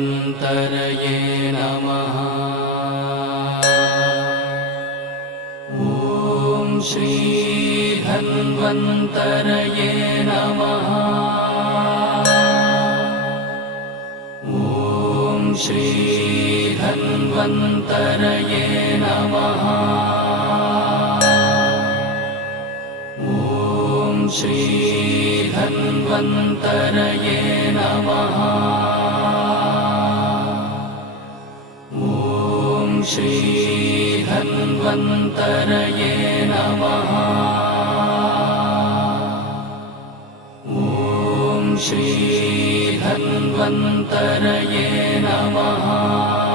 धन्वन्तरये नमः। ॐ श्री धन्वन्तरये नमः। ॐ श्री धन्वन्तरये नमः। ॐ श्री धन्वन्तरये नमः। ॐ श्री धन्वन्तरये नमः। ॐ श्री धन्वन्तरये नमः।